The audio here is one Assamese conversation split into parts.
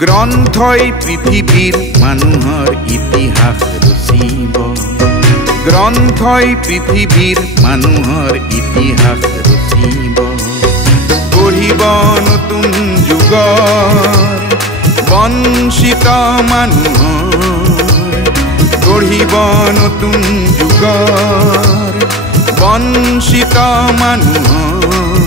গ্ৰন্থই পৃথিৱীৰ মানুহৰ ইতিহাস ৰচিব গ্ৰন্থই পৃথিৱীৰ মানুহৰ ইতিহাস ৰচিব গঢ়িব নতুন যুগৰ বঞ্চিত মানুহৰ গঢ়িব নতুন যুগৰ বঞ্চিত মানুহৰ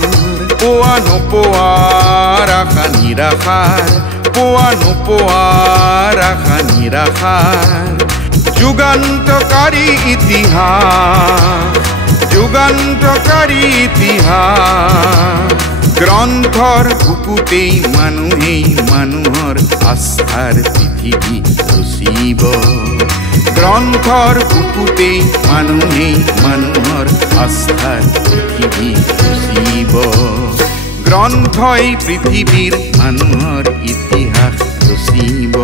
পোৱা নোপোৱাৰ আশা নিৰাশাৰ পোৱা নোপোৱাৰ আশা নিৰাশাৰ যুগান্তকাৰী ইতিহাস গ্ৰন্থৰ বুকুতেই মানুহেই মানুহৰ আস্থাৰ পৃথিৱী ৰচিব গ্ৰন্থৰ বুকুতেই মানুহেই মানুহৰ আস্থাৰ পৃথিৱী ৰচিব গ্ৰন্থই পৃথিৱীৰ মানুহৰ ইতিহাস ৰচিব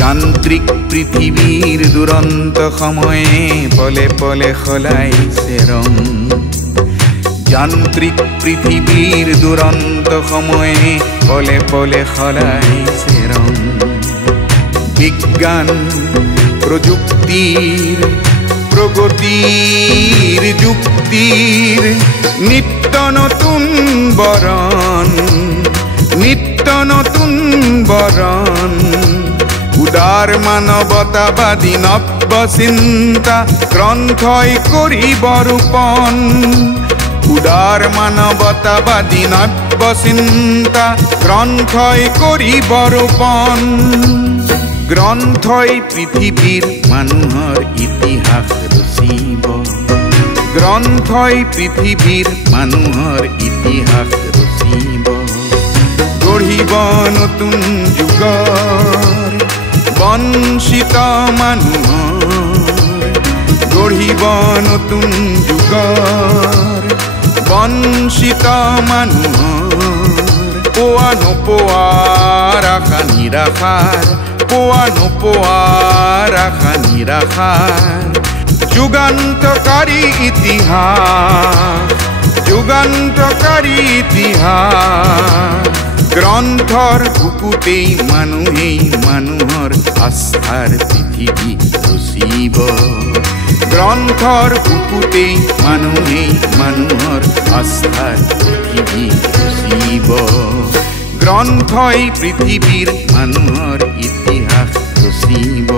যান্ত্ৰিক পৃথিৱীৰ দুৰন্ত সময়ে পলে পলে সলাইছে ৰং যান্ত্ৰিক পৃথিৱীৰ দুৰন্ত সময়ে পলে পলে সলাইছে ৰং বিজ্ঞান প্ৰযুক্তিৰ প্ৰগতিৰ যুক্তিৰ নিত্য নতুন বৰণ উদাৰ মানৱতাবাদী নব্য চিন্তা গ্ৰন্থই কৰিব ৰূপণ উদাৰ মানৱতাবাদী নব্য চিন্তা গ্ৰন্থই কৰিব ৰূপণ গ্ৰন্থই পৃথিৱীৰ মানুহৰ ইতিহাস ৰচিব গ্ৰন্থই পৃথিৱীৰ মানুহৰ ইতিহাস ৰচিব গঢ়িব নতুন যুগৰ বঞ্চিত মানুহৰ গঢ়িব নতুন যুগৰ বঞ্চিত মানুহৰ পোৱা নোপোৱাৰ আশা নিৰাশাৰ পোৱা নোপোৱাৰ আশা নিৰাশাৰ যুগান্তকাৰী ইতিহাস গ্ৰন্থৰ বুকুতেই মানুহেই মানুহৰ আস্থাৰ পৃথিৱী ৰচিব গ্ৰন্থৰ বুকুতেই মানুহেই মানুহৰ আস্থাৰ পৃথিৱী ৰচিব গ্ৰন্থই পৃথিৱীৰ মানুহৰ ইতিহাস ৰচিব